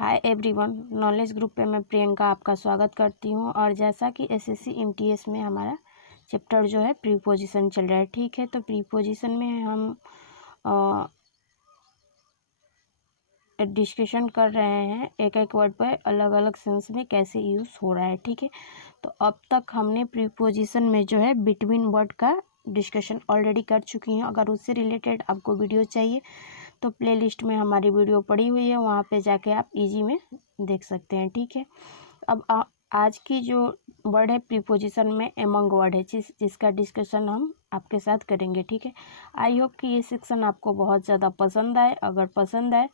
Hi everyone, knowledge group पे मैं प्रियंका आपका स्वागत करती हूँ। और जैसा कि एसएससी एमटीएस में हमारा चैप्टर जो है प्रीपोजिशन चल रहा है, ठीक है। तो प्रीपोजिशन में हम डिस्कशन कर रहे हैं एक एक वर्ड पर अलग अलग सेंस में कैसे यूज़ हो रहा है, ठीक है। तो अब तक हमने प्रीपोजिशन में जो है बिटवीन वर्ड का डिस्कशन ऑलरेडी कर चुकी हैं। अगर उससे रिलेटेड आपको वीडियो चाहिए तो प्लेलिस्ट में हमारी वीडियो पड़ी हुई है, वहाँ पे जाके आप इजी में देख सकते हैं, ठीक है। अब आज की जो वर्ड है प्रीपोजिशन में एमंग वर्ड है, जिसका डिस्कशन हम आपके साथ करेंगे, ठीक है। आई होप कि ये सेक्शन आपको बहुत ज़्यादा पसंद आए। अगर पसंद आए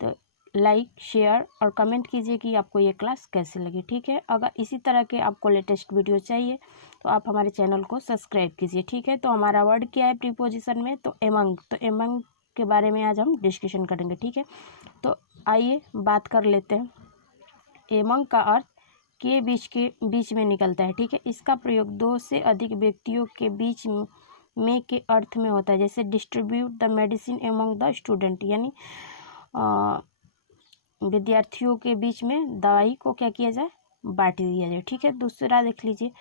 तो लाइक, शेयर और कमेंट कीजिए कि आपको ये क्लास कैसी लगी, ठीक है। अगर इसी तरह के आपको लेटेस्ट वीडियो चाहिए तो आप हमारे चैनल को सब्सक्राइब कीजिए, ठीक है। तो हमारा वर्ड क्या है प्रीपोजिशन में, तो एमंग। तो एमंग के बारे में आज हम डिस्कशन करेंगे, ठीक है। तो आइए बात कर लेते हैं। एमंग का अर्थ के बीच में निकलता है, ठीक है। इसका प्रयोग दो से अधिक व्यक्तियों के बीच में के अर्थ में होता है। जैसे distribute the medicine among the student, यानी विद्यार्थियों के बीच में दवाई को क्या किया जाए, बांट दिया जाए, ठीक है। दूसरा देख लीजिए,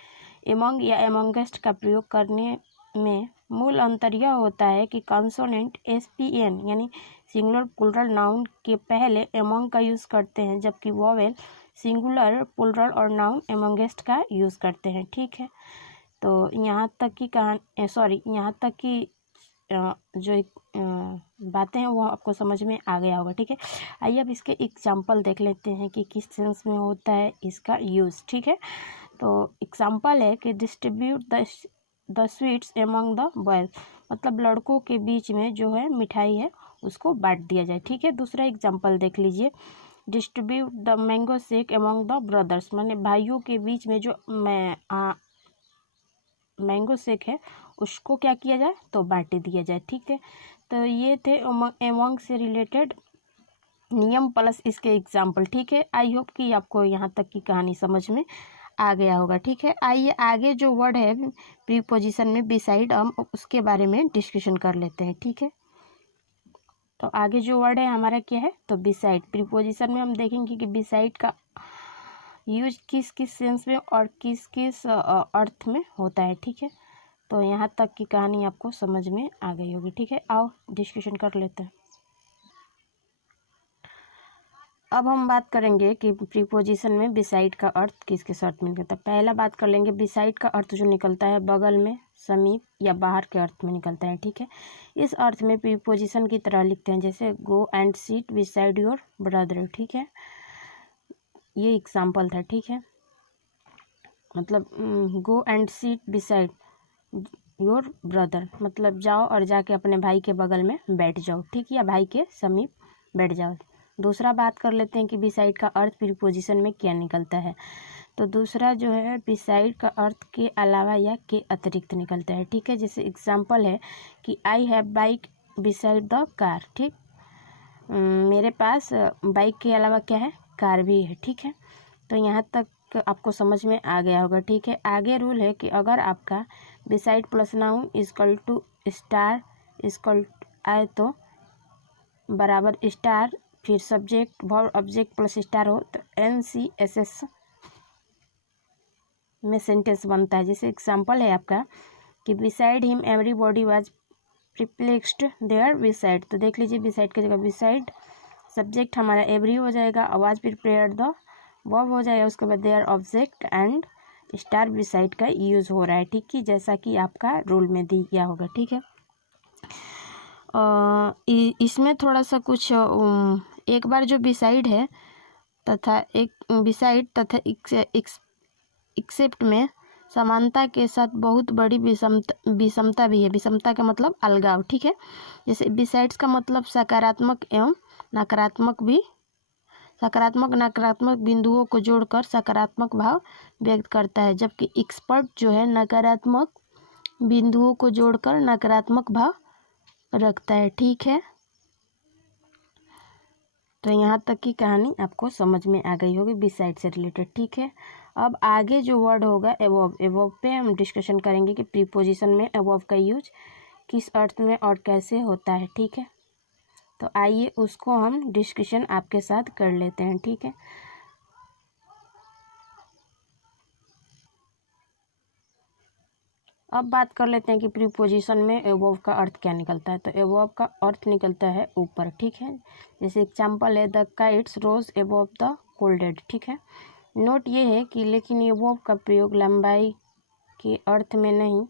एमंग या एमंगेस्ट का प्रयोग करने में मूल अंतर यह होता है कि कंसोनेंट एसपीएन यानी सिंगुलर प्लूरल नाउन के पहले एमंग का यूज़ करते हैं, जबकि वोवेल सिंगुलर प्लूरल और नाउन एमंगेस्ट का यूज़ करते हैं, ठीक है। तो यहाँ तक की जो बातें हैं वो आपको समझ में आ गया होगा, ठीक है। आइए अब इसके एग्जाम्पल देख लेते हैं कि किस सेंस में होता है इसका यूज़, ठीक है। तो एग्जाम्पल है कि distribute the sweets among the boys, मतलब लड़कों के बीच में जो है मिठाई है उसको बांट दिया जाए, ठीक है। दूसरा एग्जाम्पल देख लीजिए, distribute the mango shake among the brothers, माने भाइयों के बीच में जो मैंगो शेक है उसको क्या किया जाए, तो बांट दिया जाए, ठीक है। तो ये थे एमंग से रिलेटेड नियम प्लस इसके एग्जाम्पल, ठीक है। आई होप कि आपको यहाँ तक की कहानी समझ में आ गया होगा, ठीक है। आइए आगे जो वर्ड है प्रीपोजिशन में बिसाइड, हम उसके बारे में डिस्कशन कर लेते हैं, ठीक है। तो आगे जो वर्ड है हमारा क्या है, तो बिसाइड। प्रीपोजिशन में हम देखेंगे कि बिसाइड का यूज किस किस सेंस में और किस किस अर्थ में होता है, ठीक है। तो यहाँ तक की कहानी आपको समझ में आ गई होगी, ठीक है। आओ डिस्कशन कर लेते हैं। अब हम बात करेंगे कि प्रीपोजिशन में बिसाइड का अर्थ किस किस अर्थ में निकलता है। पहला बात कर लेंगे, बिसाइड का अर्थ जो निकलता है बगल में, समीप या बाहर के अर्थ में निकलता है, ठीक है। इस अर्थ में प्रीपोजिशन की तरह लिखते हैं, जैसे go and seat beside your brother, ठीक है। ये एग्जाम्पल था, ठीक है। मतलब go and seat beside your brother, मतलब जाओ और जाके अपने भाई के बगल में बैठ जाओ, ठीक है, या भाई के समीप बैठ जाओ। दूसरा बात कर लेते हैं कि बिसाइड का अर्थ प्रीपोजिशन में क्या निकलता है। तो दूसरा जो है बिसाइड का अर्थ के अलावा या के अतिरिक्त निकलता है, ठीक है। जैसे एग्जाम्पल है कि I have bike beside the car, ठीक। मेरे पास बाइक के अलावा क्या है, कार भी है, ठीक है। तो यहाँ तक आपको समझ में आ गया होगा, ठीक है। आगे रूल है कि अगर आपका beside plus noun equal to star equal आए तो बराबर स्टार फिर subject verb object plus star हो तो NCSS में सेंटेंस बनता है। जैसे एग्जाम्पल है आपका कि beside him everybody was perplexed there beside, तो देख लीजिए बिसाइड की जगह बिसाइड सब्जेक्ट हमारा एवरी हो जाएगा, आवाज प्रिपेयर्ड द वर्ब हो जाएगा, उसके बाद their object and star beside का यूज़ हो रहा है, ठीक है, जैसा कि आपका रूल में दिया होगा, ठीक है। इसमें थोड़ा सा कुछ एक बार जो बिसाइड है तथा एक बिसाइड तथा एक्सेप्ट में समानता के साथ बहुत बड़ी विषमता भी है। विषमता का मतलब अलगाव, ठीक है। जैसे बिसाइड्स का मतलब सकारात्मक एवं नकारात्मक नकारात्मक बिंदुओं को जोड़कर सकारात्मक भाव व्यक्त करता है, जबकि एक्सपर्ट जो है नकारात्मक बिंदुओं को जोड़कर नकारात्मक भाव रखता है, ठीक है। तो यहाँ तक की कहानी आपको समझ में आ गई होगी बिसाइड से रिलेटेड, ठीक है। अब आगे जो वर्ड होगा एबव, एबव पे हम डिस्कशन करेंगे कि प्रीपोजिशन में एबव का यूज किस अर्थ में और कैसे होता है, ठीक है। तो आइए उसको हम डिस्कशन आपके साथ कर लेते हैं, ठीक है। अब बात कर लेते हैं कि प्रीपोजिशन में एबोव का अर्थ क्या निकलता है। तो एबोव का अर्थ निकलता है ऊपर, ठीक है। जैसे एग्जाम्पल है the kites rose above the folded, ठीक है। नोट ये है कि लेकिन एबोव का प्रयोग लंबाई के अर्थ में नहीं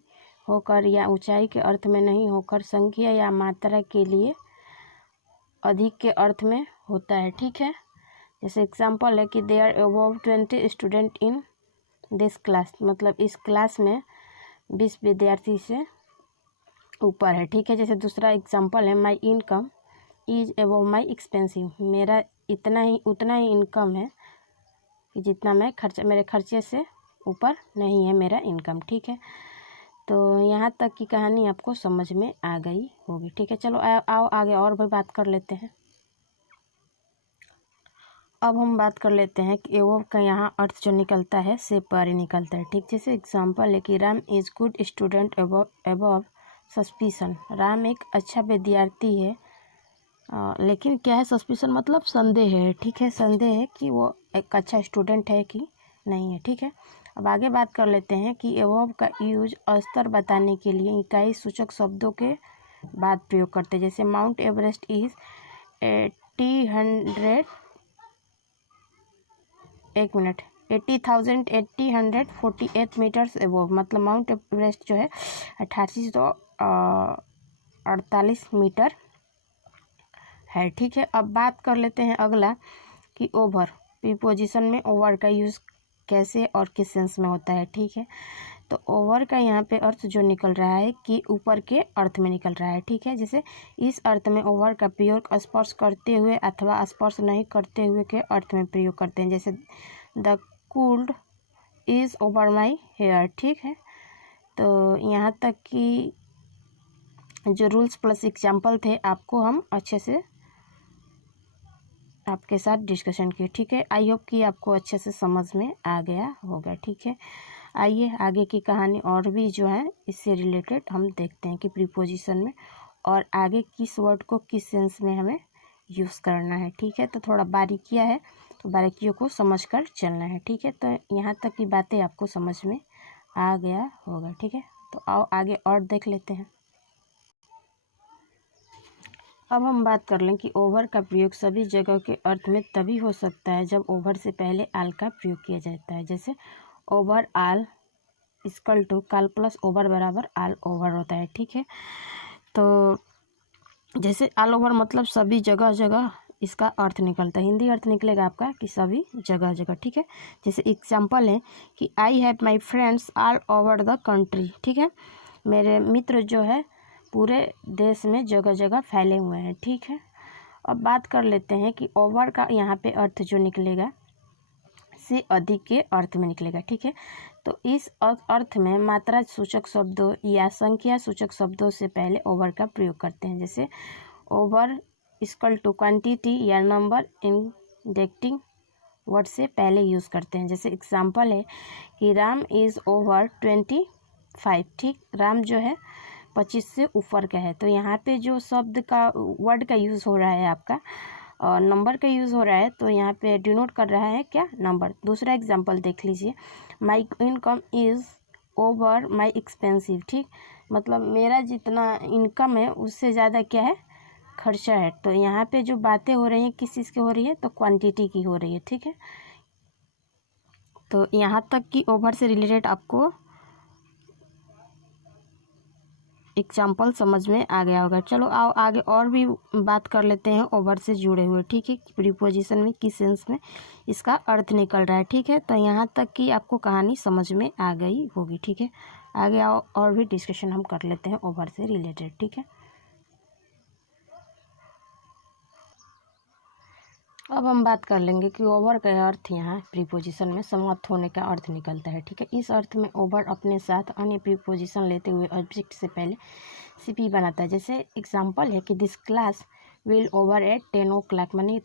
होकर या ऊंचाई के अर्थ में नहीं होकर संख्या या मात्रा के लिए अधिक के अर्थ में होता है, ठीक है। जैसे एग्जाम्पल है कि they are above 20 student in this class, मतलब इस क्लास में 20 विद्यार्थी से ऊपर है, ठीक है। जैसे दूसरा एग्जाम्पल है my income is above my expensive, मेरा उतना ही इनकम है कि जितना मैं मेरे खर्चे से ऊपर नहीं है मेरा इनकम, ठीक है। तो यहाँ तक की कहानी आपको समझ में आ गई होगी, ठीक है। चलो आओ आगे और भी बात कर लेते हैं। अब हम बात कर लेते हैं कि एबोव का यहाँ अर्थ जो निकलता है से परे निकलता है, ठीक। जैसे एग्जाम्पल है कि Ram is good student above suspicion, Ram एक अच्छा विद्यार्थी है लेकिन क्या है, सस्पिशन मतलब संदेह है, ठीक है। संदेह है कि वो एक अच्छा स्टूडेंट है कि नहीं है, ठीक है। अब आगे बात कर लेते हैं कि एबोव का यूज स्तर बताने के लिए इकाई सूचक शब्दों के बाद प्रयोग करते हैं। जैसे Mount Everest is 80,848 metres above, मतलब माउंट एवरेस्ट जो है 8848 मीटर है, ठीक है। अब बात कर लेते हैं अगला कि ओवर, प्रीपोजिशन में ओवर का यूज़ कैसे और किस सेंस में होता है, ठीक है। तो ओवर का यहाँ पे अर्थ जो निकल रहा है कि ऊपर के अर्थ में निकल रहा है, ठीक है। जैसे इस अर्थ में ओवर का प्रयोग स्पर्श करते हुए अथवा स्पर्श नहीं करते हुए के अर्थ में प्रयोग करते हैं। जैसे the cooled is over my hair, ठीक है। तो यहाँ तक कि जो रूल्स प्लस एग्जाम्पल थे आपको हम अच्छे से आपके साथ डिस्कशन किए, ठीक है। आई होप कि आपको अच्छे से समझ में आ गया होगा, ठीक है। आइए आगे की कहानी और भी जो है इससे रिलेटेड हम देखते हैं कि प्रीपोजिशन में और आगे किस वर्ड को किस सेंस में हमें यूज़ करना है, ठीक है। तो थोड़ा बारीकियाँ है, तो बारीकियों को समझकर चलना है, ठीक है। तो यहाँ तक की बातें आपको समझ में आ गया होगा, ठीक है। तो आओ आगे और देख लेते हैं। अब हम बात कर लें कि ओवर का प्रयोग सभी जगह के अर्थ में तभी हो सकता है जब ओवर से पहले आल का प्रयोग किया जाता है। जैसे ओवर आल इक्वल टू काल प्लस ओवर बराबर आल ओवर होता है, ठीक है। तो जैसे आल ओवर मतलब सभी जगह जगह इसका अर्थ निकलता है, हिंदी अर्थ निकलेगा आपका कि सभी जगह जगह, ठीक है। जैसे एग्जाम्पल है कि I have my friends all over the country, ठीक है। मेरे मित्र जो है पूरे देश में जगह जगह फैले हुए हैं, ठीक है। अब बात कर लेते हैं कि ओवर का यहाँ पे अर्थ जो निकलेगा से अधिक के अर्थ में निकलेगा, ठीक है। तो इस अर्थ में मात्रा सूचक शब्दों या संख्या सूचक शब्दों से पहले ओवर का प्रयोग करते हैं। जैसे ओवर इक्वल टू क्वांटिटी या नंबर इंडेक्टिंग वर्ड से पहले यूज़ करते हैं। जैसे एग्जाम्पल है कि राम इज़ ओवर 25, ठीक। राम जो है 25 से ऊपर का है। तो यहाँ पे जो शब्द का वर्ड का यूज़ हो रहा है आपका और नंबर का यूज़ हो रहा है, तो यहाँ पे डिनोट कर रहा है क्या, नंबर। दूसरा एग्जांपल देख लीजिए, my income is over my expensive, ठीक। मतलब मेरा जितना इनकम है उससे ज़्यादा क्या है, खर्चा है। तो यहाँ पे जो बातें हो रही हैं किस चीज़ की हो रही है, तो क्वांटिटी की हो रही है, ठीक है। तो यहाँ तक कि ओवर से रिलेटेड आपको एग्जाम्पल समझ में आ गया होगा। चलो आओ आगे और भी बात कर लेते हैं ओवर से जुड़े हुए, ठीक है। प्रीपोजिशन में किस सेंस में इसका अर्थ निकल रहा है, ठीक है। तो यहाँ तक कि आपको कहानी समझ में आ गई होगी, ठीक है। आगे आओ और भी डिस्कशन हम कर लेते हैं ओवर से रिलेटेड, ठीक है। अब हम बात कर लेंगे कि ओवर का अर्थ यहाँ प्रीपोजिशन में समाप्त होने का अर्थ निकलता है, ठीक है। इस अर्थ में ओवर अपने साथ अन्य प्रीपोजिशन लेते हुए ऑब्जेक्ट से पहले सीपी बनाता है। जैसे एग्जांपल है कि this class will over at 10 o'clock, मानी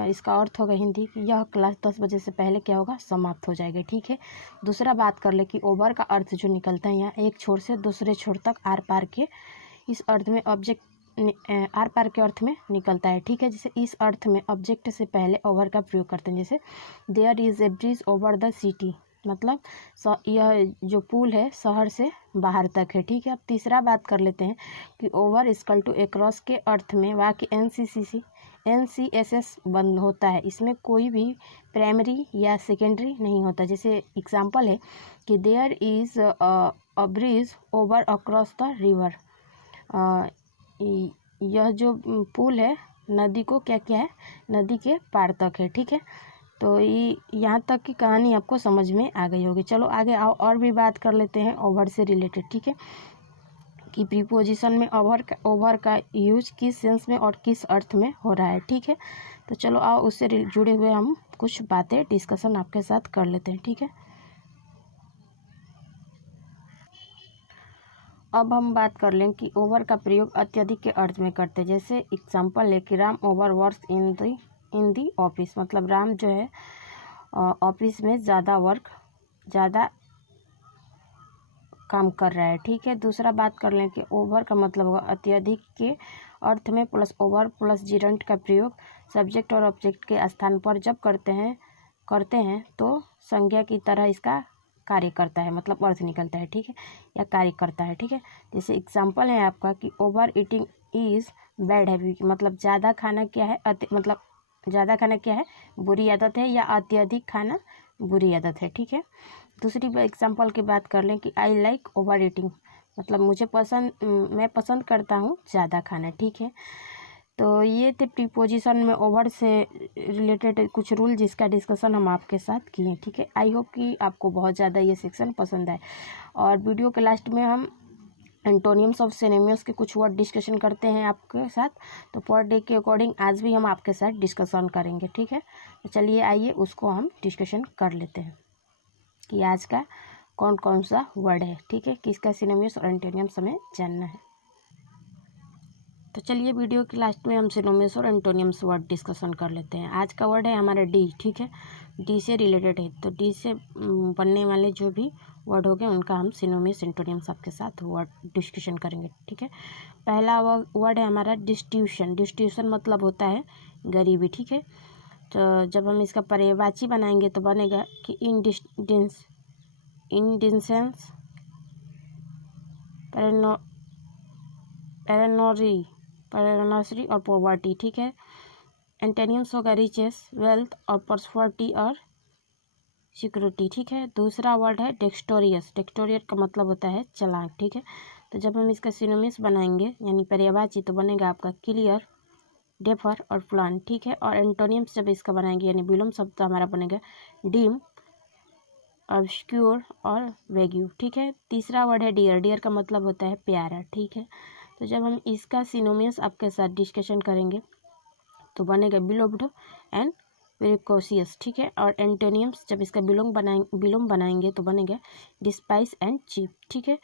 इसका अर्थ होगा हिंदी कि यह क्लास 10 बजे से पहले क्या होगा, समाप्त हो जाएगा, ठीक है। दूसरा बात कर ले कि ओवर का अर्थ जो निकलता है यहाँ एक छोर से दूसरे छोर तक आर पार के, इस अर्थ में ऑब्जेक्ट आर पार के अर्थ में निकलता है, ठीक है। जैसे इस अर्थ में ऑब्जेक्ट से पहले ओवर का प्रयोग करते हैं, जैसे there is a bridge over the city, मतलब यह जो पुल है शहर से बाहर तक है, ठीक है। अब तीसरा बात कर लेते हैं कि ओवर इक्वल टू अक्रॉस के अर्थ में वाक्य NCSS बंद होता है, इसमें कोई भी प्राइमरी या सेकेंडरी नहीं होता। जैसे एग्जांपल है कि there is a bridge over across the river, यह जो पुल है नदी को क्या क्या है, नदी के पार तक है, ठीक है। तो ये यहाँ तक की कहानी आपको समझ में आ गई होगी। चलो आगे आओ और भी बात कर लेते हैं ओवर से रिलेटेड, ठीक है, कि प्रीपोजिशन में ओवर का यूज किस सेंस में और किस अर्थ में हो रहा है, ठीक है। तो चलो आओ उससे जुड़े हुए हम कुछ बातें डिस्कशन आपके साथ कर लेते हैं, ठीक है। अब हम बात कर लें कि ओवर का प्रयोग अत्यधिक के अर्थ में करते हैं। जैसे एग्जांपल है कि Ram over works in the office, मतलब राम जो है ऑफिस में ज़्यादा काम कर रहा है, ठीक है। दूसरा बात कर लें कि ओवर का मतलब होगा अत्यधिक के अर्थ में प्लस ओवर प्लस जिरंट का प्रयोग सब्जेक्ट और ऑब्जेक्ट के स्थान पर जब करते हैं तो संज्ञा की तरह इसका कार्य करता है, मतलब अर्थ निकलता है, ठीक है, या कार्य करता है, ठीक है। जैसे एग्जांपल है आपका कि over eating is bad habit, मतलब ज़्यादा खाना क्या है, मतलब ज़्यादा खाना क्या है, बुरी आदत है, या अत्यधिक खाना बुरी आदत है, ठीक है। दूसरी एग्जांपल की बात कर लें कि आई लाइक ओवर ईटिंग, मतलब मैं पसंद करता हूँ ज़्यादा खाना, ठीक है। तो ये थे प्रीपोजिशन में ओवर से रिलेटेड कुछ रूल जिसका डिस्कशन हम आपके साथ किए, ठीक है। आई होप कि आपको बहुत ज़्यादा ये सेक्शन पसंद आए। और वीडियो के लास्ट में हम एंटोनियम्स ऑफ सिनोनिम्स के कुछ वर्ड डिस्कशन करते हैं आपके साथ। तो पर डे के अकॉर्डिंग आज भी हम आपके साथ डिस्कशन करेंगे, ठीक है। तो चलिए आइए उसको हम डिस्कशन कर लेते हैं कि आज का कौन कौन सा वर्ड है, ठीक है, किसका सिनोनिम्स और एंटोनियम्स हमें जानना है। तो चलिए वीडियो के लास्ट में हम सिनोनिम्स और एंटोनियम्स वर्ड डिस्कशन कर लेते हैं। आज का वर्ड है हमारा डी, ठीक है, डी से रिलेटेड है। तो डी से बनने वाले जो भी वर्ड हो गए उनका हम सिनोनिम्स एंटोनियम्स आपके साथ वर्ड डिस्कशन करेंगे, ठीक है। पहला वर्ड है हमारा डिस्ट्रीब्यूशन। डिस्ट्रीब्यूशन मतलब होता है गरीबी, ठीक है। तो जब हम इसका पर्यायवाची बनाएंगे तो बनेगा कि इंडिसेंस पैरानॉर्सरी और पॉवर्टी, ठीक है। एंटोनिम्स होगा रिचेस, वेल्थ और प्रॉस्पेरिटी और सिक्योरिटी, ठीक है। दूसरा वर्ड है डेक्स्टोरियस। डेक्स्टोरियस का मतलब होता है चालाक, ठीक है। तो जब हम इसका सिनोनिम्स बनाएंगे यानी पर्यायवाची तो बनेगा आपका क्लियर, डेफर और प्लान, ठीक है। और एंटोनिम्स जब इसका बनाएंगे यानी विलोम शब्द तो हमारा बनेगा डिम, ऑब्स्क्यूर और वेग्यू, ठीक है। तीसरा वर्ड है डियर। डियर का मतलब होता है प्यारा, ठीक है। तो जब हम इसका सिनोनिम्स आपके साथ डिस्कशन करेंगे तो बनेगा बिलोव्ड एंड प्रिकॉशियस, ठीक है। और एंटोनिम्स जब इसका विलोम बनाएंगे तो बनेगा डिस्पाइस एंड चीप, ठीक है।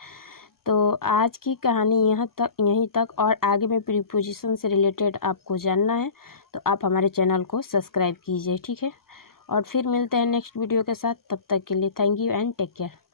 तो आज की कहानी यहीं तक और आगे में प्रीपोजिशन से रिलेटेड आपको जानना है तो आप हमारे चैनल को सब्सक्राइब कीजिए, ठीक है। और फिर मिलते हैं नेक्स्ट वीडियो के साथ, तब तक के लिए thank you and take care.